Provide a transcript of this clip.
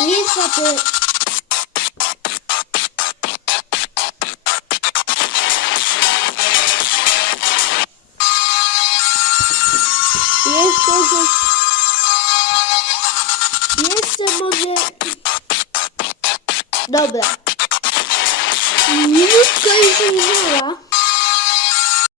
otwarte. Jeszcze coś. Jeszcze może... Dobra. Minutka już minęła.